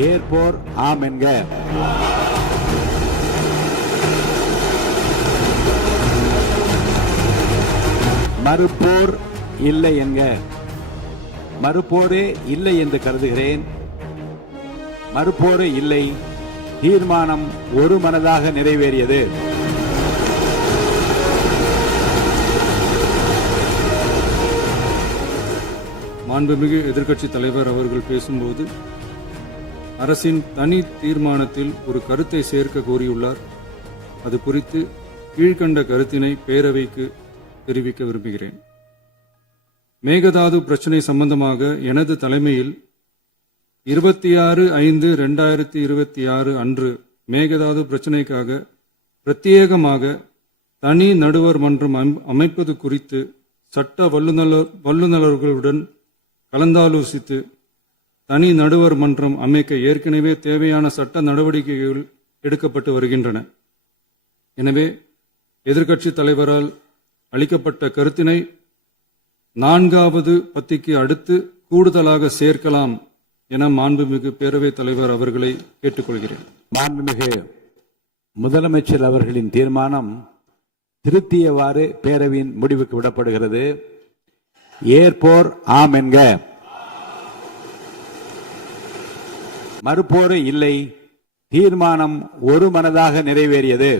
ஏற்போர் ஆம் என்க. மறுப்போர் இல்லை என்க. மறுப்போரே இல்லை என்று கருதுகிறேன். மறுப்போரே இல்லை. தீர்மானம் ஒரு மனதாக நிறைவேறியது. மாண்புமிகு எதிர்க்கட்சித் தலைவர் அவர்கள் பேசும்போது அரசின் தனி தீர்மானத்தில் ஒரு கருத்தை சேர்க்க கோரியுள்ளார். அது குறித்து கீழ்கண்ட கருத்தினை பேரவைக்கு தெரிவிக்க விரும்புகிறேன். மேகதாது பிரச்சினை சம்பந்தமாக எனது தலைமையில் 26/5/2026 அன்று மேகதாது பிரச்சினைக்காக பிரத்யேகமாக தனி நடுவர் மன்றம் அமைப்பது குறித்து சட்ட வல்லுநர்களுடன் கலந்தாலோசித்து தனி நடுவர் மன்றம் அமைக்க ஏற்கனவே தேவையான சட்ட நடவடிக்கைகள் எடுக்கப்பட்டு வருகின்றன. எனவே எதிர்க்கட்சித் தலைவரால் அளிக்கப்பட்ட கருத்தினை 4வது பத்திக்கு அடுத்து கூடுதலாக சேர்க்கலாம் என மாண்புமிகு பேரவைத் தலைவர் அவர்களை கேட்டுக்கொள்கிறேன். மாண்புமிகு முதலமைச்சர் அவர்களின் தீர்மானம் திருத்தியவாறு பேரவையின் முடிவுக்கு விடப்படுகிறது. ஏற்போர் ஆம் என்க. மறுப்போரு இல்லை. தீர்மானம் ஒரு மனதாக நிறைவேறியது.